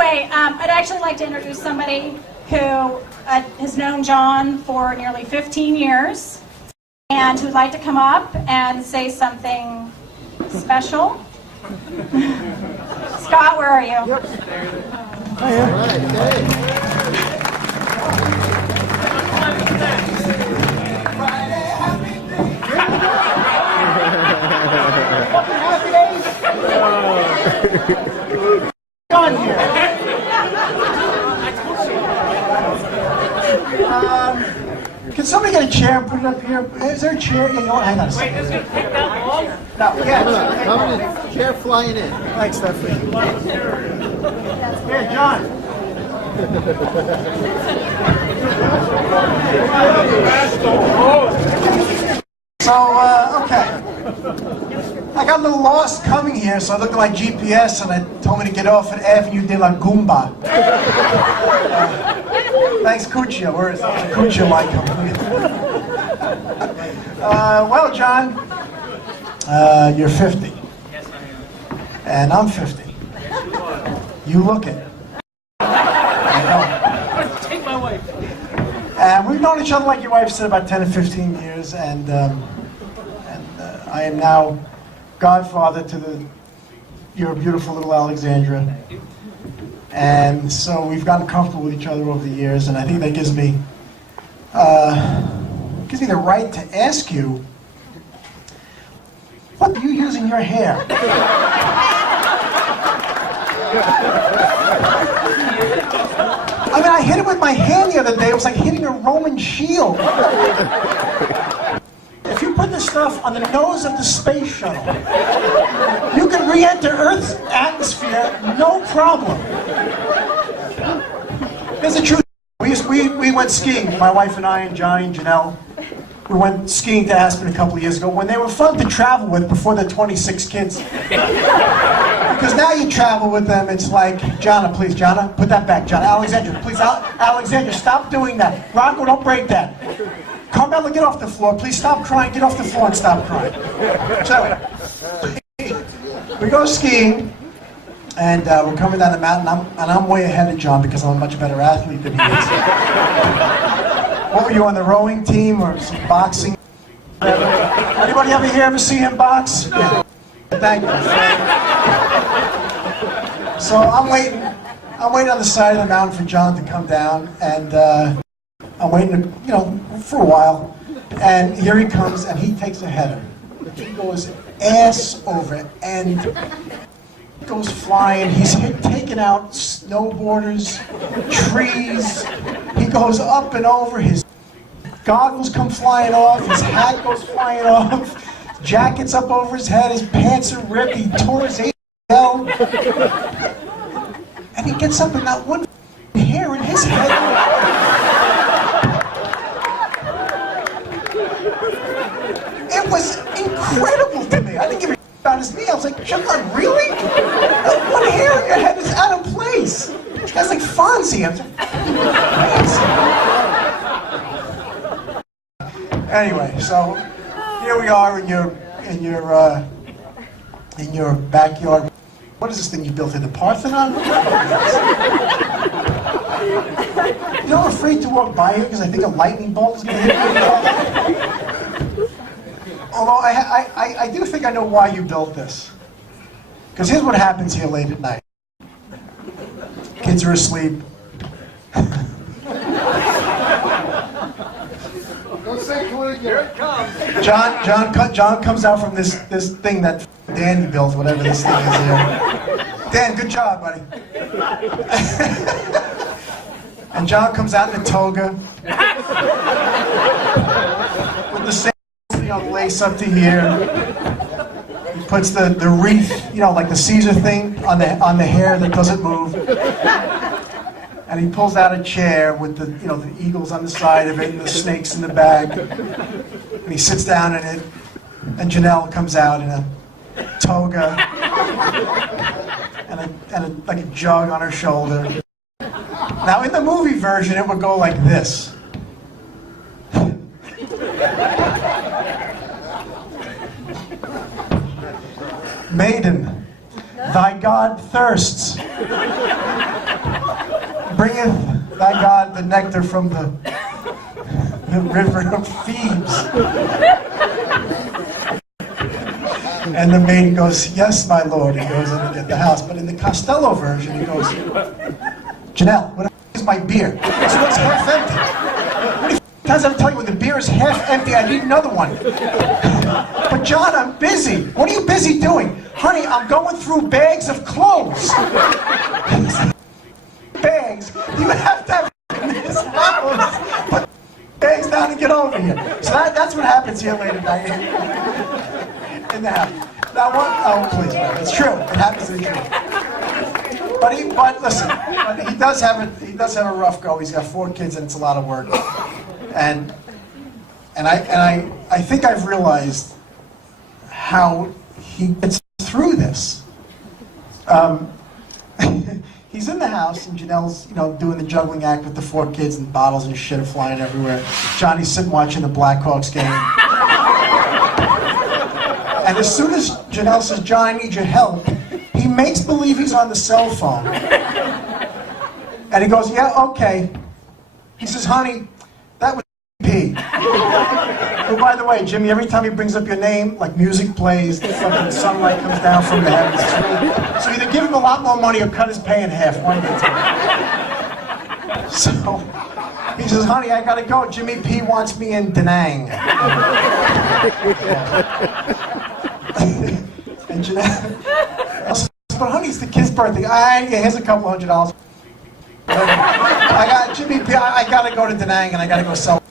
Anyway, I'd actually like to introduce somebody who has known John for nearly 15 years and who'd like to come up and say something special. Scott, where are you? Yep. I am. John here. Can somebody get a chair and put it up here? Is there a chair? You know what? Hang on a second. Wait, is it going to take that long? No, yeah. How many chair flying in? Thanks, Stephanie. Here, John. So, okay. I got a little lost coming here, so I looked at my GPS and it told me to get off at Avenue de la Goomba. Thanks, Cuccia. Where is Cuccia like him? Well, John, you're 50. Yes, I am. And I'm 50. Yes, you are. You look it. I know. Take my wife. And we've known each other, like your wife said, about 10 or 15 years, and I am now godfather to your beautiful little Alexandra. And so we've gotten comfortable with each other over the years, and I think that gives me the right to ask you, what do you use in your hair? I mean, I hit it with my hand the other day. It was like hitting a Roman shield. If you put this stuff on the nose of the space shuttle, you can re-enter Earth's atmosphere, no problem. Here's the truth. We went skiing, my wife and I and Johnny and Janelle. We went skiing to Aspen a couple of years ago when they were fun to travel with before the 26 kids. Because now you travel with them, it's like, Jonna, please, Jonna, put that back. Jonna, Alexandra, please, Alexandra, stop doing that. Rocco, don't break that. Carmela, get off the floor. Please stop crying. Get off the floor and stop crying. So, we go skiing, and we're coming down the mountain, and I'm way ahead of John because I'm a much better athlete than he is. What were you, on the rowing team or some boxing? Anybody ever see him box? Yeah. Thank you. So I'm waiting on the side of the mountain for John to come down, and I'm waiting, for a while, and here he comes, and he takes a header. He goes ass over end, goes flying. He's taking out snowboarders, trees. He goes up and over. His goggles come flying off. His hat goes flying off. Jacket's up over his head. His pants are ripped. He tore his ACL. And he gets up and not one hair in his head. It was incredible to me. I didn't give a about his knee. I was like, John, really? One hair in your head is out of place. This guy's like Fonzie. I'm like, anyway, so here we are in your backyard. What is this thing you built in the Parthenon? You know, I'm afraid to walk by here because I think a lightning bolt is going to hit me. Although I do think I know why you built this. Because here's what happens here late at night. Kids are asleep. Don't say to it again. Here it comes. John comes out from this thing that Danny built, whatever this thing is here. Dan, good job, buddy. And John comes out in a toga with the same lace up to here. He puts the wreath, like the Caesar thing on the hair that doesn't move. And he pulls out a chair with the eagles on the side of it and the snakes in the back. And he sits down in it. And Janelle comes out in a toga and like a jug on her shoulder. Now in the movie version, it would go like this. Maiden, thy God thirsts. bringeth thy God the nectar from the river of Thebes. And the maiden goes, yes, my lord. He goes in to get the house. But in the Costello version, he goes, Janelle, what is my beer? This one's half empty. How many times I tell you when the beer is half empty, I need another one. But John, I'm busy. What are you busy doing? Honey, I'm going through bags of clothes. Bags? You have to have in this house. Put bags down and get over here. So that's what happens here late at night. In the house. Now what? Oh, please, man. It's true. It happens in the truth. But listen, he does have a rough go. He's got 4 kids and it's a lot of work. And I think I've realized how he gets through this. He's in the house and Janelle's, doing the juggling act with the 4 kids and bottles and shit are flying everywhere. Johnny's sitting watching the Blackhawks game. And as soon as Janelle says, John, I need your help, he makes believe he's on the cell phone. And he goes, yeah, okay. He says, honey, that was P. Oh, by the way, Jimmy, every time he brings up your name, like music plays, the fucking sunlight comes down from the heavens. So either give him a lot more money or cut his pay in half. One of the two. So he says, honey, I gotta go. Jimmy P wants me in Da Nang. And Janelle, but honey, it's the kid's birthday. Here's a couple $100. Jimmy P, I gotta go to Da Nang and I gotta go sell.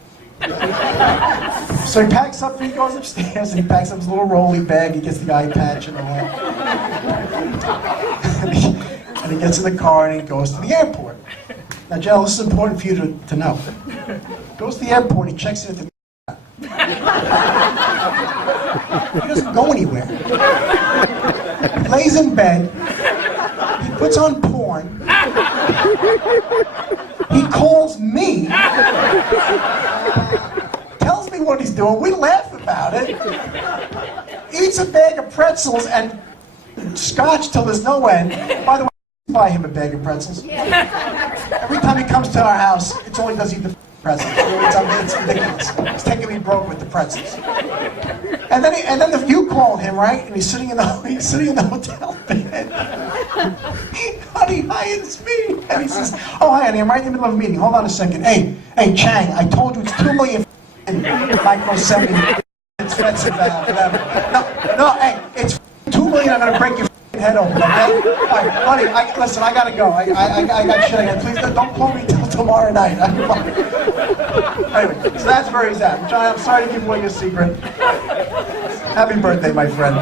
So he packs up and he goes upstairs and he packs up his little rolly bag. He gets the eye patch and all that. And he gets in the car and he goes to the airport. Now, Janelle, this is important for you to know. He goes to the airport, he checks in at the he doesn't go anywhere. He lays in bed. He puts on porn. He calls me. Tells me what he's doing. We laugh about it. Eats a bag of pretzels and scotch till there's no end. By the way, I buy him a bag of pretzels. Every time he comes to our house, it's only because he eat the pretzels. It's ridiculous. He's taking me broke with the pretzels. And then you called him, right? And he's sitting in the hotel bed. Honey, hi, it's me. And he says, oh, hi, honey, I'm right in the middle of a meeting. Hold on a second. Hey, Chang, I told you it's 2 million micro 70 expensive whatever. No, hey, it's 2 million. I'm gonna break your head open, okay? All right, honey, listen, I gotta go. I got shit. Please don't call me till tomorrow night. Anyway, so that's where he's at. John, I'm sorry to give away your secret. Happy birthday, my friend.